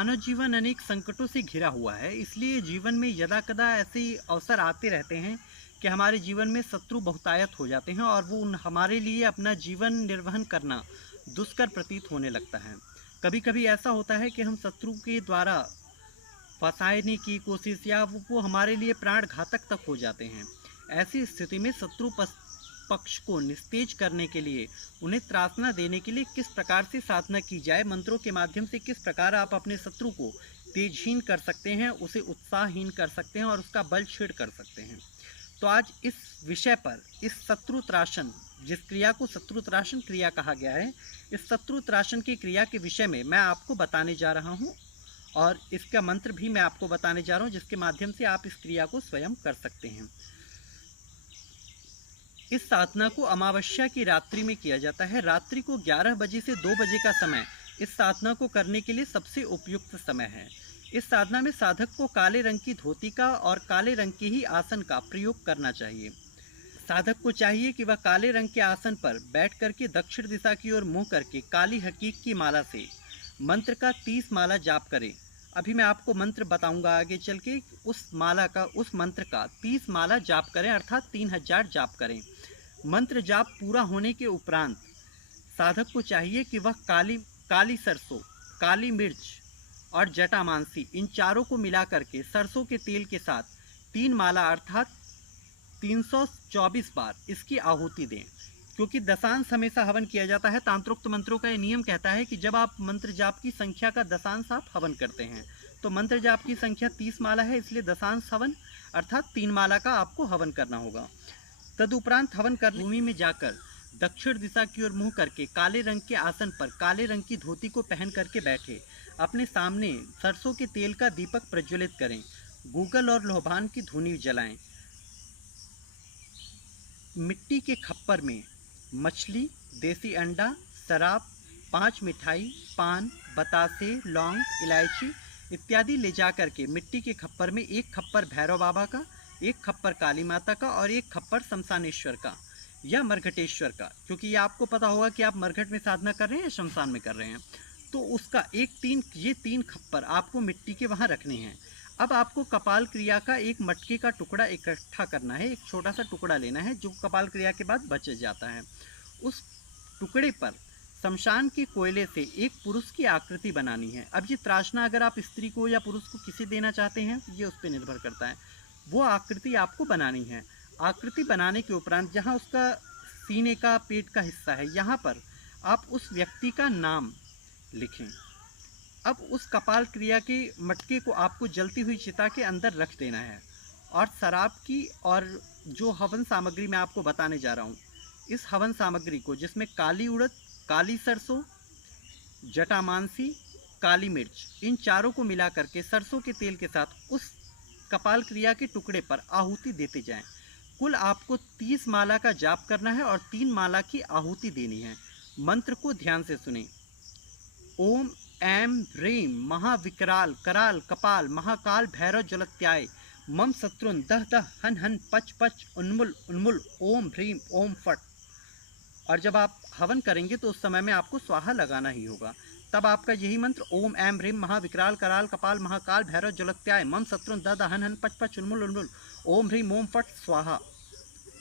मानव जीवन अनेक संकटों से घिरा हुआ है, इसलिए जीवन में यदाकदा ऐसे अवसर आते रहते हैं कि हमारे जीवन में शत्रु बहुतायत हो जाते हैं और वो हमारे लिए अपना जीवन निर्वहन करना दुष्कर प्रतीत होने लगता है। कभी कभी ऐसा होता है कि हम शत्रु के द्वारा फंसाने की कोशिश या वो हमारे लिए प्राण घातक तक हो जाते हैं। ऐसी स्थिति में पक्ष को निस्तेज करने के लिए, उन्हें त्रासना देने के लिए किस प्रकार से साधना की जाए, मंत्रों के माध्यम से किस प्रकार आप अपने शत्रु को तेजहीन कर सकते हैं, उसे उत्साहहीन कर सकते हैं और उसका बल छीड़ कर सकते हैं। तो आज इस विषय पर, इस शत्रु त्रासन, जिस क्रिया को शत्रु त्रासन क्रिया कहा गया है, इस शत्रु त्रासन की क्रिया के विषय में मैं आपको बताने जा रहा हूँ और इसका मंत्र भी मैं आपको बताने जा रहा हूँ, जिसके माध्यम से आप इस क्रिया को स्वयं कर सकते हैं। इस साधना को अमावस्या की रात्रि में किया जाता है। रात्रि को 11 बजे से 2 बजे का समय इस साधना को करने के लिए सबसे उपयुक्त समय है। इस साधना में साधक को काले रंग की धोती का और काले रंग के ही आसन का प्रयोग करना चाहिए। साधक को चाहिए कि वह काले रंग के आसन पर बैठ करके दक्षिण दिशा की ओर मुँह करके काली हकीक की माला से मंत्र का 30 माला जाप करे। अभी मैं आपको मंत्र बताऊंगा आगे चल के। उस मंत्र का 30 माला जाप करें, अर्थात 3000 जाप करें। मंत्र जाप पूरा होने के उपरांत साधक को चाहिए कि वह काली सरसों, काली मिर्च और जटामांसी, इन चारों को मिला करके सरसों के तेल के साथ 3 माला अर्थात 324 बार इसकी आहुति दें। क्योंकि दशांश हमेशा हवन किया जाता है। तांत्रोक्त मंत्रों का ये नियम कहता है कि जब आप मंत्र जाप की संख्या का दशांश आप हवन करते हैं, तो मंत्र जाप की संख्या 30 माला है, इसलिए दशांश हवन अर्थात 3 माला का आपको हवन करना होगा। तदुपरांत हवन कर भूमि में जाकर दक्षिण दिशा की ओर मुँह करके काले रंग के आसन पर काले रंग की धोती को पहन करके बैठे अपने सामने सरसों के तेल का दीपक प्रज्वलित करें। गूगल और लोहबान की धूनी जलाएं। मिट्टी के खप्पर में मछली, देसी अंडा, शराब, 5 मिठाई, पान, बतासे, लौंग, इलायची इत्यादि ले जा करके मिट्टी के खप्पर में एक खप्पर भैरव बाबा का, एक खप्पर काली माता का और एक खप्पर शमशानेश्वर का या मरघटेश्वर का, क्योंकि ये आपको पता होगा कि आप मरघट में साधना कर रहे हैं या शमशान में कर रहे हैं, तो उसका ये 3 खप्पर आपको मिट्टी के वहाँ रखने हैं। अब आपको कपाल क्रिया का एक मटके का टुकड़ा इकट्ठा करना है, एक छोटा सा टुकड़ा लेना है जो कपाल क्रिया के बाद बच जाता है। उस टुकड़े पर शमशान के कोयले से एक पुरुष की आकृति बनानी है। अब ये त्रासना अगर आप स्त्री को या पुरुष को किसे देना चाहते हैं, ये उस पर निर्भर करता है। वो आकृति आपको बनानी है। आकृति बनाने के उपरांत जहाँ उसका सीने का, पेट का हिस्सा है, यहाँ पर आप उस व्यक्ति का नाम लिखें। अब उस कपाल क्रिया के मटके को आपको जलती हुई चिता के अंदर रख देना है और शराब की और जो हवन सामग्री मैं आपको बताने जा रहा हूँ, इस हवन सामग्री को, जिसमें काली उड़द, काली सरसों, जटामांसी, काली मिर्च, इन चारों को मिला करके सरसों के तेल के साथ उस कपाल क्रिया के टुकड़े पर आहुति देते जाएं। कुल आपको 30 माला का जाप करना है और 3 माला की आहुति देनी है। मंत्र को ध्यान से सुने। ओम ऐं ह्रीं महाविकराल कराल कपाल महाकाल भैरव जलत्याय मम शत्रुन दह दह हन हन पच पच उन्मुल उन्मुल ओम ह्रीं ओम फट। और जब आप हवन करेंगे तो उस समय में आपको स्वाहा लगाना ही होगा। तब आपका यही मंत्र ओम ऐं ह्रीं महाविकराल कराल कपाल महाकाल भैरव जलत्याय मम शत्रुन दह दह हन हन पच पच उन्मुल उन्मुल ओम ह्रीं ओम फट स्वाहा।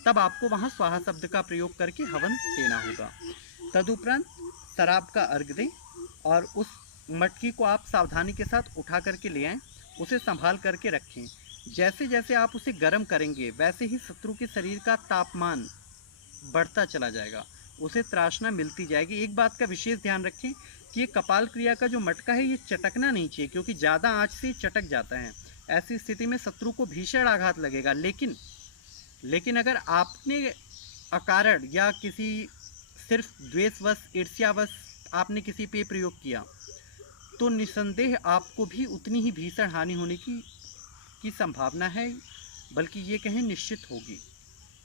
तब आपको वहाँ स्वाहा शब्द का प्रयोग करके हवन देना होगा। तदुपरांत शराब का अर्घ दें और उस मटकी को आप सावधानी के साथ उठा करके ले आएँ, उसे संभाल करके रखें। जैसे जैसे आप उसे गर्म करेंगे वैसे ही शत्रु के शरीर का तापमान बढ़ता चला जाएगा, उसे त्रासना मिलती जाएगी। एक बात का विशेष ध्यान रखें कि ये कपाल क्रिया का जो मटका है ये चटकना नहीं चाहिए, क्योंकि ज़्यादा आँच से चटक जाता है। ऐसी स्थिति में शत्रु को भीषण आघात लगेगा। लेकिन अगर आपने अकारण या किसी सिर्फ द्वेषवश, ईर्ष्यावश आपने किसी पे प्रयोग किया, तो निसंदेह आपको भी उतनी ही भीषण हानि होने की संभावना है, बल्कि ये कहें निश्चित होगी।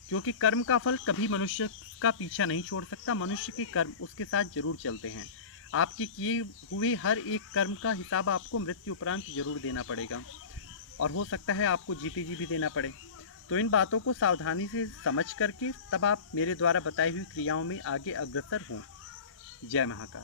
क्योंकि कर्म का फल कभी मनुष्य का पीछा नहीं छोड़ सकता। मनुष्य के कर्म उसके साथ जरूर चलते हैं। आपके किए हुए हर एक कर्म का हिसाब आपको मृत्यु उपरांत जरूर देना पड़ेगा और हो सकता है आपको जीते जी भी देना पड़े। तो इन बातों को सावधानी से समझ करके तब आप मेरे द्वारा बताई हुई क्रियाओं में आगे अग्रसर हों। जय महाकाल।